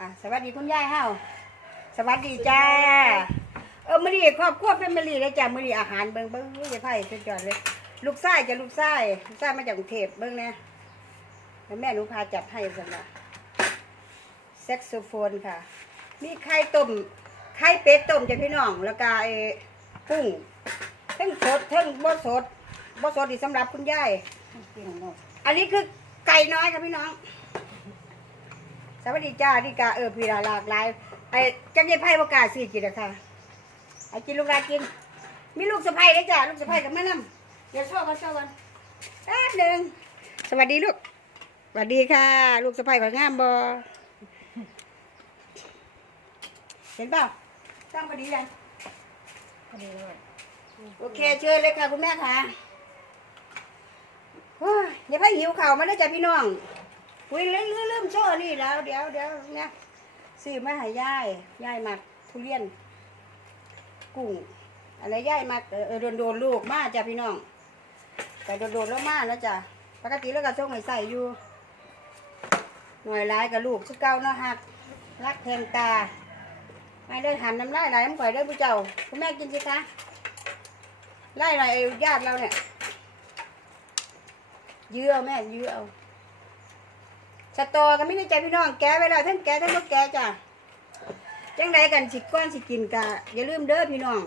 อะสวัสดีคุณยายเฮาสวัสดีจ้า เออมื้อนี้ครอบครัวแฟมิลี่เลยจ้ามื้อนี้อาหารเบิ่งเบิ่งยายไผ่สุดยอดเลย ลูกชายจะลูกชายลูกชายมาจากกรุงเทพเบิ่งแน่แล้วแม่หนูพาจัดให้ซั่นน่ะแซกโซโฟนค่ะ มีไข่ต้มไข่เป็ดต้มจ้ะพี่น้องแล้วก็ไอ้กุ้งทั้งสดทั้งบ่สดบ่สดนี่สำหรับคุณยายอันนี้คือไก่น้อยค่ะพี่น้อง วัสดีจ้าดีกาเออพี่ลาหลากหลายไอ้จักรยานไพ่ประกล้าศสี่กินอะค่ะไอ้กินลูกลากิน มีลูกสะใภ้ด้วยจ้าลูกสะใภ้กับแม่น้ำเดี๋ยวโชว์กันโชว์กันแป๊บหนึ่งสวัสดีลูกสวัสดีค่ะ ลูกสะใภ้กับงามบอเห็นเปล่าตั้งพอดียังโอเคเชิญเลยค่ะคุณแม่ค่ะโอ้ยอย่าไปหิวข่าวมาได้อจ้ะพี่น้อง อุ้ยเริ่มเริ่มเริ่มโชว์นี่แล้ว เดี๋ยวเดี๋ยวเนี่ยซื้อมาให้ยายยายมักทุเรียน กุ้งอะไรยายมักเออโดนโดนลูกมาจ้ะพี่น้องแต่โดนโดนแล้วมาแล้วจ้ะปกติแล้วก็ส่งให้ใส่อยู่หน่อยร้ายกับลูกชุดเก่าเนาะฮักรักแทนตาไม่ได้หันน้ำลายไหลน้ำข่อยได้ผู้เจ้าคุณแม่กินสิคะไล่อะไรญาติเราเนี่ยยื้อเอาแม่ยื้อเอา สตอก็ไม่ได้ใจพี่น้องแกไว้แล้วทั้งแกทั้งลูกแกจ้ะจังใดกันสิก้อนสิกินกะอย่าลืมเด้อพี่น้อง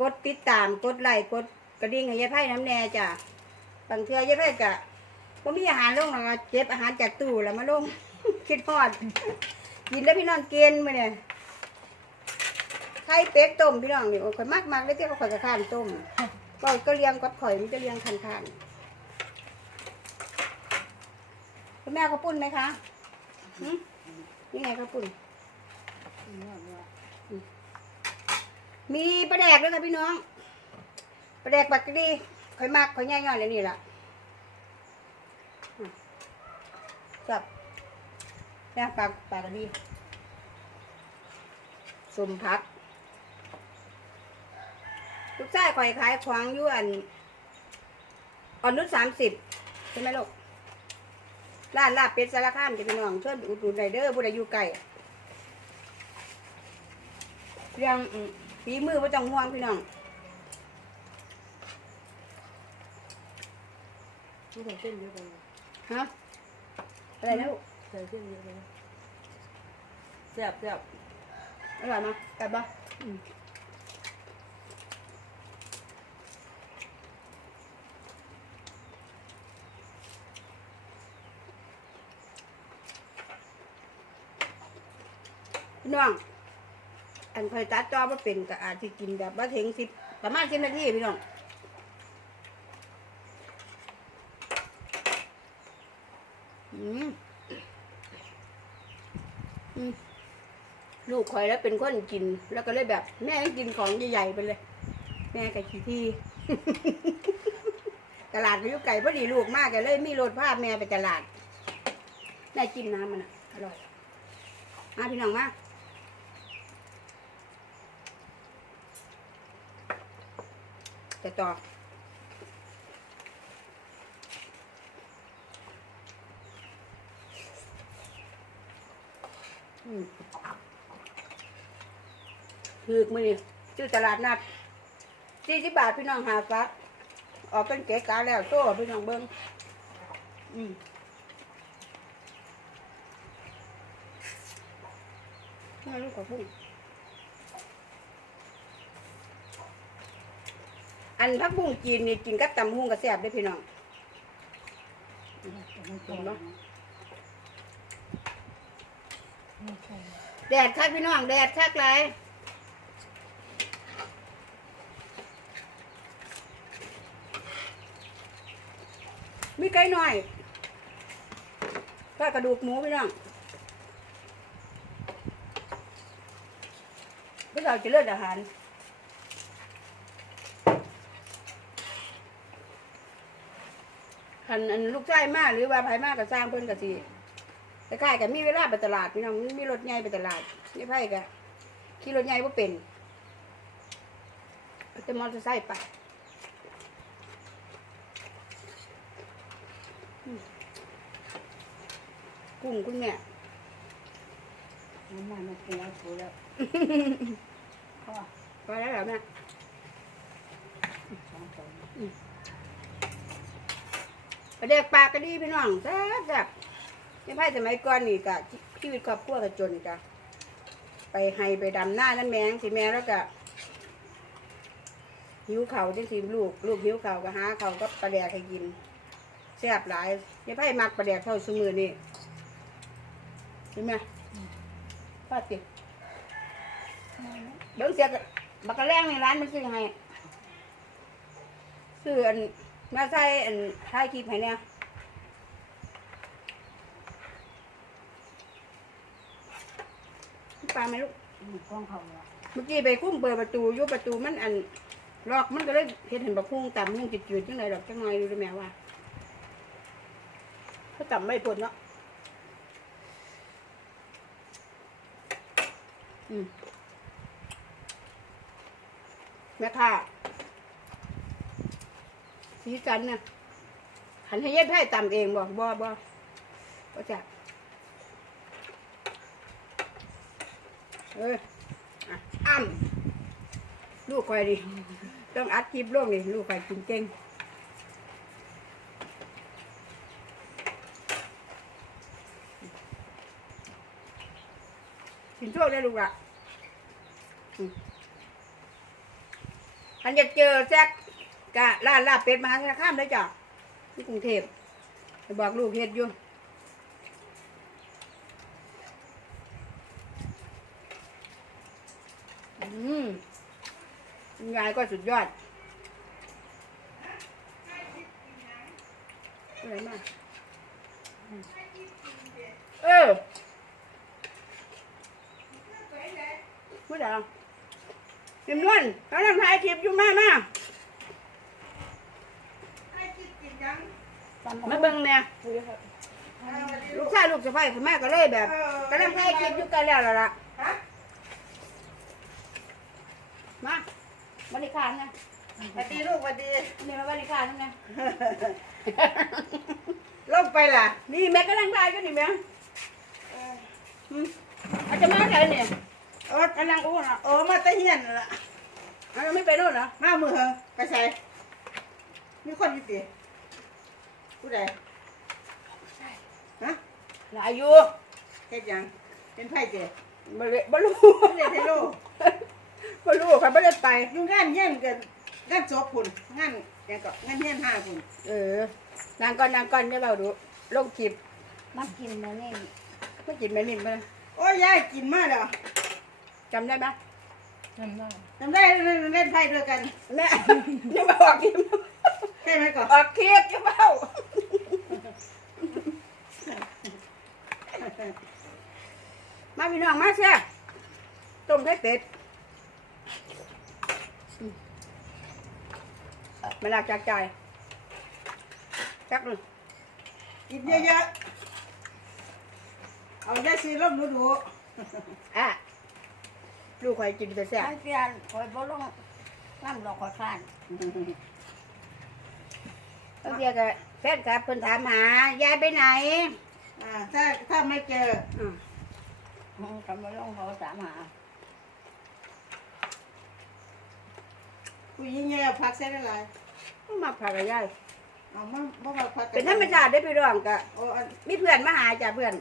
กดติดตามกดไลค์กดกระดิ่งให้ยายไพ่น้ำแน่จ้ะบางเทื่อยายไพ่กะก็มีอาหารลงหรอกเก็บอาหารจากตู้แล้วมาลง คิดฮอดกินแล้วพี่น้องเกณฑ์มาเนี่ยไข่เป็ดต้มพี่น้องนี่โอ้ยข่อยมากมากเลยที่เขาข่อยกระข้านต้มก็ก็เลี้ยงก็ข่อยมันจะเลี้ยงคันคันๆ คุณแม่เขาปุ้นไหมคะหึนี่ไงเขาปุ้น มีปลาแดกด้วยค่ะพี่น้องปลาแดกปักกะดีข่อยมากข่อยย่อยๆเลยนี่ล่ะจับแดกปลาปลากระดีสมพัก ลูกชายข่อยขายขวางอยู่อันอ่อนนุชสามสิบใช่ไหมลูก ร้านลาบเป็ดสารคามจะพี่น้องช่วยอุดหนุนไรเดอร์ผู้ใดอยู่ไกลเรื่องอืมฝีมือไม่ต้องห่วงพี่น้องไม่ใส่เส้นเยอะไปนะฮะอะไรนะลูกใส่เส้นเยอะไปนะแซ่บแซ่บอร่อยไหมกลับบ้า น้อง อันเคยตัดจอมาเป็นก็อาจจะกินแบบว่าถึงสิบประมาณสิบนาทีพี่น้องอืมอืมลูกคอยแล้วเป็นคนกิน แล้วก็เลยแบบ แม่กินของใหญ่ๆไปเลย แม่กับขี้ที่ตลาดอายุไก่พอดีลูกมากแกเลย มีรถพาแม่ไปตลาด ได้จิ้มน้ำมันอะอร่อย มาพี่น้องมาะต่ออืมถือกมือนี่ชื่อตลาดนัดสี่สิบบาทพี่น้องหาฟักออกเป็นเก๋กาแล้วโซ่พี่น้องเบิ้งอืมนี่ลูกกับพุ่ง อันพักบุ้งจีนนี่กินกับตำหุ้งกับแซ่บได้อพี่น้องเห็นบ่แดดคักพี่น้องแดดคักไรมีไก่หน่อยทอดกระดูกหมูพี่น้องพี่เราจะเลือดอาหาร คันอันลูกชายมากหรือว่าภายมากก็สร้างเพิ่นก็สิคล้ายๆกับมีเวลาไปตลาดพี่น้องมีรถใหญ่ไปตลาดนี่ไผก็ขี่รถใหญ่บ่เป็นเอาแต่มอเตอร์ไซค์ไปอืมกุ้งคุณแม่มันมามากินแล้วกูแล้วพ่อพอแล้วเหรอแม่ สองคน กระเด็กปลากระดีพี่น้องแซ่บแซ่บยังไพ่สมัยก่อนนี่กะชีวิตครอบครัวก็จนกะไปให้ไปดำหน้านั่นแมงสิแม่แล้วก็หิวเขาจังสิลูกลูกหิวเขาก็หาเขาก็ปลาแดกให้กินแซ่บหลายยังไพ่มักปลาแดกเท่าสมือนี่เห็นไหมพอติเดี๋ยวเสียกบักกะแรงในร้านมันซื้อให้ซื้ออัน มาใส่อันท้ายคลิปให้เนี่ยปลาไหมลูกมีกล้องเขาละเมื่อกี้ไปคุ้มเปิดประตูอยุบประตูมันอันล็อกมันก็เลยเห็นเห็นบักคุ้งต่ำยังจืดๆจังไรดอกจังหน่อยดูได้ไหมว่าเขาต่ำไม่พ้นเนาะอืมแม่ค่ะ สีสันนี่ยหันให้ย็ดให้ต่ำเองบ่บ่บ่ก็จะเอออะอ้ำลูกคอยดิต้องอัดคลิปลงนี่ลูกคอยกินเก่งกินโชคได้ลูกละอืมอันอยากเจอแจ็ค กะร้านลาบเป็ดมหาสารคามได้จ้ะที่กรุงเทพไปบอกลูกเฮ็ดอยู่อืมคุณยายก็สุดยอดอะไรมากเออพูดอะไรจิมนวลเขาทำถ่ายคลิปอยู่มามา มาเบิ่งเนี่ยลูกชายลูกสะใภ้คุณแม่ก็เลยแบบกำลังถ่ายคลิปอยู่กันแล้วล่ะล่ะมาบริการนะสวัสดีลูกสวัสดีนี่มาบริการนะลงไปล่ะ นี่แม่กำลังได้ก็นี่แม่อืมอาจจะมาไหนเนี่ยโอ้กำลังอู้นะโอ้มาแตะเฮียนนั่นล่ะอาจจะไม่ไปโน่นเหรอมามือเหรอไปใส่มีคนอยู่ติ ผู้ใดฮะหลายอยู่เฮ็ดหยังเป็นไผ่เจ๊บริบรู้เรียกให้ลูกบรู้ค่ะไม่ได้ไปอยู่งานเฮียนกันงานศพพุ่นงานหยังก็งานเฮียนห้าพุ่นเออนางก่อนนางก่อนได้เบาดูลงคลิปมากินมานี่ไม่กินไม่นิ่มเลยโอ้ยยายกินมาแล้วจำได้ไหมทำได้จำได้เล่นเล่นไพ่ด้วยกันแม่นี่มาออกคลิ ปใช่ไหมก่อนออกคลิปจะเบามาพี่น้องมาเชียต้มไข่เป็ดมาลากจากใจายจักเลยกินเยอะๆ เอายาซีร่มหนูอะลูกใครกินแต่แซ่บไอ้เพียนคอยบ่ลงน้ำดอกขอทาน ๆต้องเรียกกับแฟนครับเพิ่นถามหายายไปไหนอ่าถ้าถ้าไม่เจออืมคำว่าลงเขาสามหาผู้หญิงเนี่ยเอาพักใส่ได้หลายมาพากับยายเอามาบ่มาพักกัเป็นธรรมชาติได้อพี่น้องกะโอ้อันมีเพื่อนมาหาจ้ะเพื่อน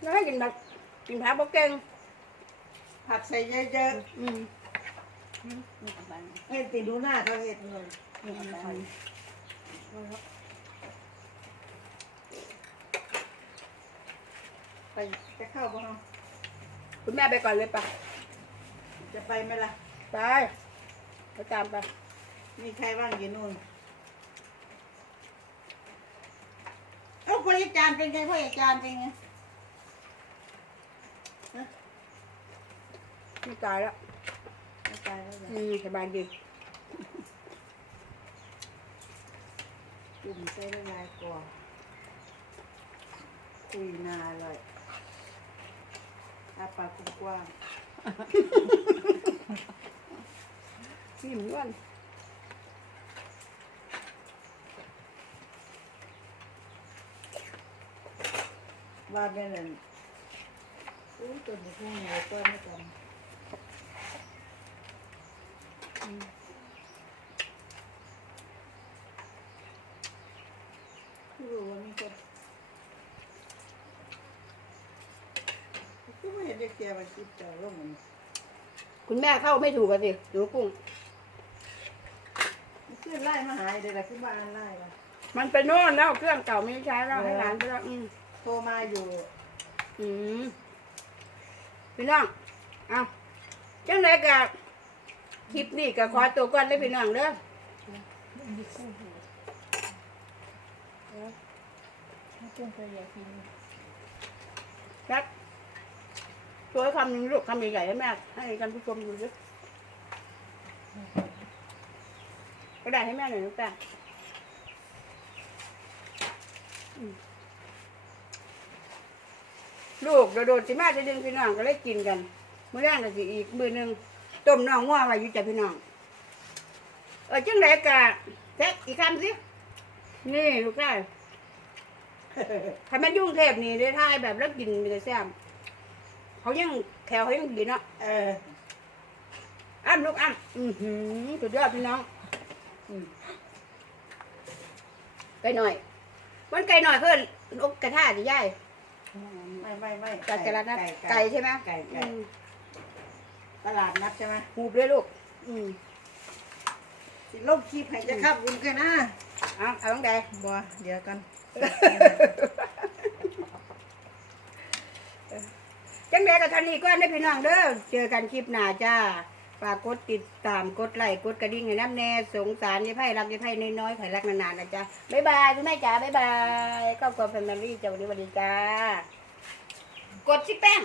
แล้วให้กินแบบกินผักบ่เก่งผักใส่เยอะอืม นี่กับบ้านๆให้ติดดูหน้าเขาเห็ดเลยนี่กับบ้านไปจะเข้าบ้างคุณแม่ไปก่อนเลยปะจะไปไหมล่ะ ไปไปตามไป มีใครบ้างอยู่นู่นเอ้าพ่ออาจารย์เป็นไงพ่ออาจารย์เป็นไงไม่ตายแล้วไม่ตายแล้วเหรออืมสบายดีจุ่มใส่ละลายก่อนคุยนาเลยอาปากกว้างนิ่มนวลว่าแม่นั่นอู้ตัวนี้พวกนี้ก็ไม่จคือ รู้ว่ามีคนก็ไม่เห็นได้เกียร์มาคิดแต่ว่ามันคุณแม่เข้าไม่ถูกกันสิหนูกุ้ง มันขึ้นไล่มาหายเดี๋ยวละขึ้นบ้านไล่มามันไปโน่นแล้วเครื่องเก่าไม่ได้ใช้แล้วให้หลานไปแล้วอืมโทรมาอยู่อืมพี่น้องเอาจังไรกับ คลิปนี้ก็ขอตัวก่อนเลยพี่น้องเด้อมีคู่หูแล้วถ้าเจ้าก็อยากกินครับช่วยคำหนึงลูกคำใหญ่ๆให้แม่ให้กันผู้ชมดูด้วยก็ได้ให้แม่หน่อยลูกแต่อืมลูกโดดๆสิมาจะดึงพี่น้องก็เลยกินกัน มื้อแรกก็สิอีกมื้อหนึง ต้มน้องง้อไว้อยู่จ้ะพี่น้อง เออจังไรกะแท็กอีกคำสิ นี่ลูกได้ใครมายุ่งเทพนี่ได้ทายแบบแล้วกินมีแต่แซ่บเขายังแถวเขายังดีเนาะ เอออ้ำลูกอ้ำอือหือสุดยอดพี่น้องอืมไก่หน่อย มันไก่หน่อยเพื่อนนกกระทาจะย่ายไม่ไม่ไม่ไก่กระนัดไก่ไก่ใช่ไหมไก่ไก่อืม ตลาดนัดใช่ไหมหูบเลยลูก อืมสิลบคลิปให้จะขับวุ้นกันนะเอาเอาตั้งแต่บัวเดี๋ยวกันจังใดกับทันนี้ก็ได้พี่น้องเด้อเจอกันคลิปหน้าจ้าฝากกดติดตามกดไลค์กดกระดิ่งให้น้ำแน่สงสารยายไพ่รักยายไพ่น้อยๆไผ่รักนานๆนะจ๊ะบ๊ายบายคุณแม่จ๋าบ๊ายบายครอบครัวแฟมิลี่จ้าวันนี้สวัสดีจ้ากดสิแป้ง